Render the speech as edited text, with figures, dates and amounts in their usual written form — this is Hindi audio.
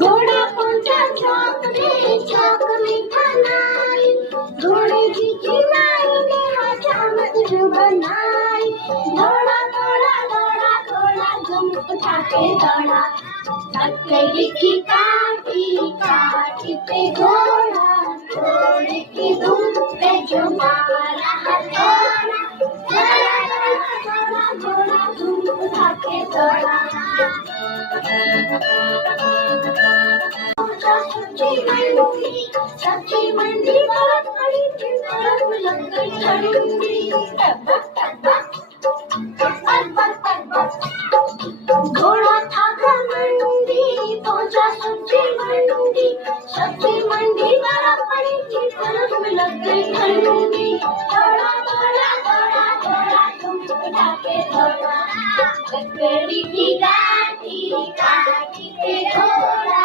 घोड़ा पहुंचा चौक में, चौक में था नाई, घोड़े की खिलाई ने हजामत बनाई। दौड़ा दौड़ा दौड़ा दौड़ा धूम उठा के दौड़ा, लकड़ी की काठी काठी पे घोड़ा, घोड़े की धूम पे जो मारा हथौड़ा। दौड़ा दौड़ा दौड़ा घोड़ा धूम उठा के दौड़ा। सब्जी मंडी बहुत बड़ी थी, सड़क में लग गई ठंडी। घोड़ा था घमंडी, पहुंचा सब्जी मंडी, सब्जी मंडी बर्फ पड़ी थी, सड़क में लग गई ठंडी। दौड़ा दौड़ा दौड़ा दौड़ा धूम उठा के दौड़ा, लकड़ी की काठी काठी पे घोड़ा,